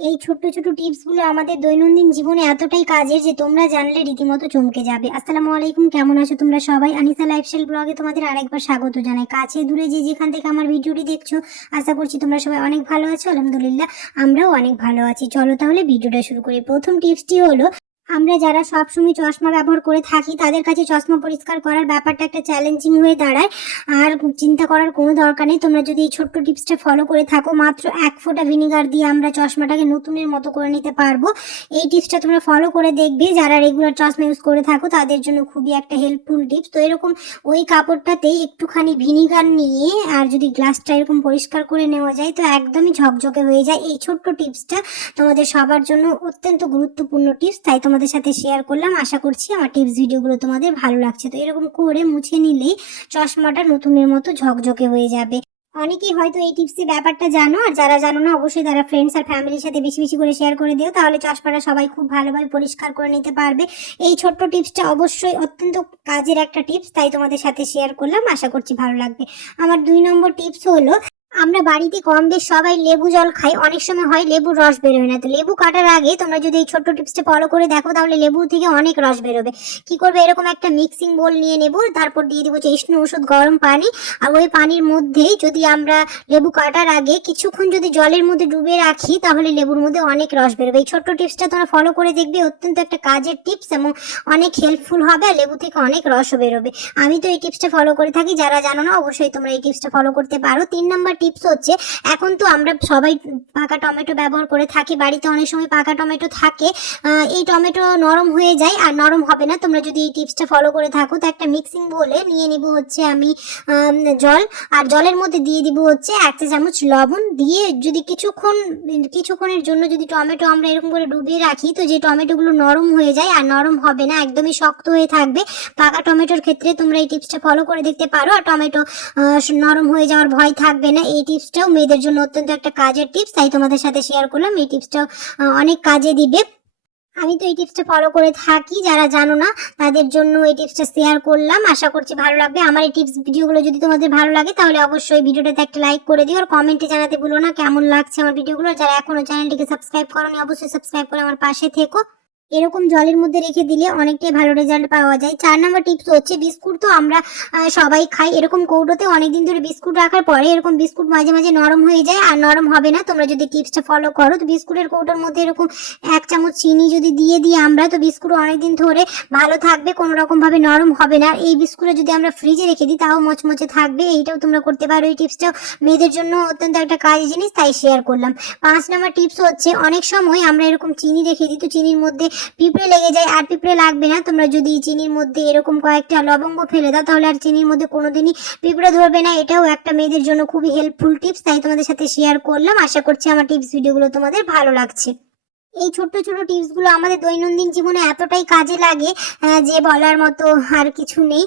এই ছোট্ট ছোট টিপসগুলো আমাদের দৈনন্দিন জীবনে এতটাই কাজের যে তোমরা জানলে রীতিমতো চমকে যাবে। আসসালামু আলাইকুম, কেমন আছো তোমরা সবাই? আনিসা লাইফস্টাইল ব্লগে তোমাদের আরেকবার স্বাগত জানাই। কাছে দূরে যে যেখান থেকে আমার ভিডিওটি দেখছ, আশা করছি তোমরা সবাই অনেক ভালো আছো, আলহামদুলিল্লাহ, আমরাও অনেক ভালো আছি। চলো তাহলে ভিডিওটা শুরু করি। প্রথম টিপসটি হলো আমরা যারা সবসময় চশমা ব্যবহার করে থাকি, তাদের কাছে চশমা পরিষ্কার করার ব্যাপারটা একটা চ্যালেঞ্জিং হয়ে দাঁড়ায়। আর চিন্তা করার কোনো দরকার নেই। তোমরা যদি এই ছোট্ট টিপসটা ফলো করে থাকো, মাত্র এক ফোঁটা ভিনিগার দিয়ে আমরা চশমাটাকে নতুনের মতো করে নিতে পারব। এই টিপসটা তোমরা ফলো করে দেখবে। যারা রেগুলার চশমা ইউজ করে থাকো, তাদের জন্য খুবই একটা হেল্পফুল টিপস তো এরকম ওই কাপড়টাতেই একটুখানি ভিনিগার নিয়ে আর যদি গ্লাসটা এরকম পরিষ্কার করে নেওয়া যায়, তো একদমই ঝকঝকে হয়ে যায়। এই ছোট্ট টিপসটা তোমাদের সবার জন্য অত্যন্ত গুরুত্বপূর্ণ টিপস তাই তোমাদের সাথে শেয়ার করলাম। আশা করছি আমার টিপস ভিডিওগুলো তোমাদের ভালো লাগছে। তো এরকম করে মুছে নিলেই চশমাটা নতুনের মতো ঝকঝকে হয়ে যাবে। অনেকেই হয়তো এই টিপসের ব্যাপারটা জানো, আর যারা জানো না, অবশ্যই তারা ফ্রেন্ডস আর ফ্যামিলির সাথে বেশি বেশি করে শেয়ার করে দিও। তাহলে চশমাটা সবাই খুব ভালোভাবে পরিষ্কার করে নিতে পারবে। এই ছোট্ট টিপসটা অবশ্যই অত্যন্ত কাজের একটা টিপস তাই তোমাদের সাথে শেয়ার করলাম। আশা করছি ভালো লাগবে। আমার দুই নম্বর টিপস হলো আমরা বাড়িতে কম বেশ সবাই লেবু জল খাই, অনেক সময় হয় লেবুর রস বেরোয় না। তো লেবু কাটার আগে তোমরা যদি এই ছোট্ট টিপসটা ফলো করে দেখো, তাহলে লেবু থেকে অনেক রস বেরোবে। কি করবে? এরকম একটা মিক্সিং বোল নিয়ে নেব, তারপর দিয়ে দিব চেষ্ণ ওষুধ গরম পানি। আর ওই পানির মধ্যেই যদি আমরা লেবু কাটার আগে কিছুক্ষণ যদি জলের মধ্যে ডুবে রাখি, তাহলে লেবুর মধ্যে অনেক রস বেরোবে। এই ছোট্ট টিপসটা তোমরা ফলো করে দেখবে, অত্যন্ত একটা কাজের টিপস এবং অনেক হেল্পফুল হবে আর লেবু থেকে অনেক রসও বেরোবে। আমি তো এই টিপসটা ফলো করে থাকি, যারা জানো না, অবশ্যই তোমরা এই টিপসটা ফলো করতে পারো। তিন নম্বর টিপস হচ্ছে, এখন তো আমরা সবাই পাকা টমেটো ব্যবহার করে থাকি, বাড়িতে অনেক সময় পাকা টমেটো থাকে এই টমেটো নরম হয়ে যায় আর নরম হবে না। তোমরা যদি এই টিপসটা ফলো করে থাকো, তো একটা মিক্সিং বলে নিয়ে নিব হচ্ছে আমি জল। আর জলের মধ্যে দিয়ে দিব হচ্ছে এক চা চামচ লবণ। দিয়ে যদি কিছুক্ষণ, কিছুক্ষণের জন্য যদি টমেটো আমরা এরকম করে ডুবিয়ে রাখি, তো যে টমেটোগুলো নরম হয়ে যায় আর নরম হবে না, একদমই শক্ত হয়ে থাকবে। পাকা টমেটোর ক্ষেত্রে তোমরা এই টিপসটা ফলো করে দেখতে পারো। আর টমেটো নরম হয়ে যাওয়ার ভয় থাকবে না। এই টিপসটাও মেয়েদের জন্য অত্যন্ত একটা কাজের টিপস তাই তোমাদের সাথে শেয়ার করলাম। এই টিপসটাও অনেক কাজে দিবে। আমি তো এই টিপসটা ফলো করে থাকি, যারা জানো না, তাদের জন্য এই টিপসটা শেয়ার করলাম। আশা করছি ভালো লাগবে। আমার এই টিপস ভিডিওগুলো যদি তোমাদের ভালো লাগে, তাহলে অবশ্যই ভিডিওটাতে একটা লাইক করে দিও। আর কমেন্টে জানাতে ভুলো না কেমন লাগছে আমার ভিডিওগুলো যারা এখনও চ্যানেলটিকে সাবস্ক্রাইব করোনি, অবশ্যই সাবস্ক্রাইব করে আমার পাশে থেকো। এরকম জলের মধ্যে রেখে দিলে অনেকটাই ভালো রেজাল্ট পাওয়া যায়। চার নম্বর টিপস হচ্ছে বিস্কুট তো আমরা সবাই খাই। এরকম কৌটোতে অনেকদিন ধরে বিস্কুট রাখার পরে এরকম বিস্কুট মাঝে মাঝে নরম হয়ে যায় আর নরম হবে না। তোমরা যদি টিপসটা ফলো করো, তো বিস্কুটের কৌটোর মধ্যে এরকম এক চামচ চিনি যদি দিয়ে দিই আমরা, তো বিস্কুট অনেকদিন ধরে ভালো থাকবে কোনো রকমভাবে নরম হবে না। এই বিস্কুটে যদি আমরা ফ্রিজে রেখে দিই, তাও মচমচে থাকবে। এইটাও তোমরা করতে পারো। এই টিপসটাও মেয়েদের জন্য অত্যন্ত একটা কাজের জিনিস, তাই শেয়ার করলাম। পাঁচ নম্বর টিপস হচ্ছে, অনেক সময় আমরা এরকম চিনি রেখে দিই, তো চিনির মধ্যে পিঁপড়ে লেগে যায় আর পিঁপড়ে লাগবে না। তোমরা যদি চিনির মধ্যে এরকম কয়েকটা লবঙ্গ ফেলে দাও, তাহলে আর চিনির মধ্যে কোনোদিনই পিঁপড়ে ধরবে না। এটাও একটা মেয়েদের জন্য খুবই হেল্পফুল টিপস তাই তোমাদের সাথে শেয়ার করলাম। আশা করছি আমার টিপস ভিডিওগুলো তোমাদের ভালো লাগছে। এই ছোট্ট ছোট টিপসগুলো আমাদের দৈনন্দিন জীবনে এতটাই কাজে লাগে যে বলার মতো আর কিছু নেই।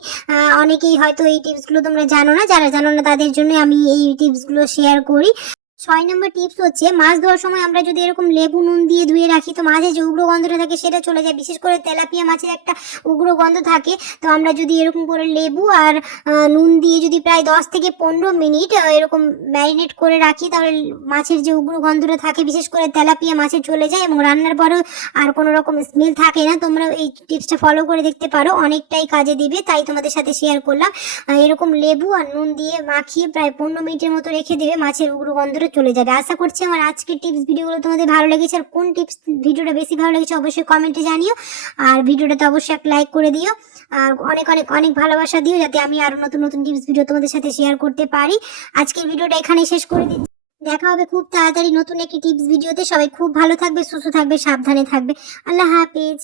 অনেকেই হয়তো এই টিপসগুলো তোমরা জানো না। যারা জানো না, তাদের জন্য আমি এই টিপসগুলো শেয়ার করি। ছয় নম্বর টিপস হচ্ছে, মাছ ধোয়ার সময় আমরা যদি এরকম লেবু, নুন দিয়ে ধুয়ে রাখি, তো মাঝে যে উগ্র গন্ধটা থাকে সেটা চলে যায়। বিশেষ করে তেলাপিয়া মাছের একটা উগ্র গন্ধ থাকে। তো আমরা যদি এরকম করে লেবু আর নুন দিয়ে যদি প্রায় দশ থেকে পনেরো মিনিট এরকম ম্যারিনেট করে রাখি, তাহলে মাছের যে উগ্র গন্ধটা থাকে, বিশেষ করে তেলাপিয়া মাছের চলে যায় এবং রান্নার পরেও আর কোনো রকম স্মেল থাকে না। তোমরা এই টিপসটা ফলো করে দেখতে পারো, অনেকটাই কাজে দিবে, তাই তোমাদের সাথে শেয়ার করলাম। এরকম লেবু আর নুন দিয়ে মাখিয়ে প্রায় পনেরো মিনিটের মতো রেখে দেবে, মাছের উগ্র গন্ধটা। চলে যাবে। আশা করছি আমার আজকের টিপস ভিডিওগুলো তোমাদের ভালো লেগেছে। আর কোন টিপস ভিডিওটা বেশি ভালো লেগেছে অবশ্যই কমেন্টে জানিও। আর ভিডিওটাতে অবশ্যই একটা লাইক করে দিও। আর অনেক অনেক অনেক ভালোবাসা দিও যাতে আমি আরও নতুন নতুন টিপস ভিডিও তোমাদের সাথে শেয়ার করতে পারি। আজকের ভিডিওটা এখানেই শেষ করে দিচ্ছি। দেখা হবে খুব তাড়াতাড়ি নতুন একটি টিপস ভিডিওতে সবাই খুব ভালো থাকবে, সুস্থ থাকবে, সাবধানে থাকবে। আল্লাহ হাফেজ।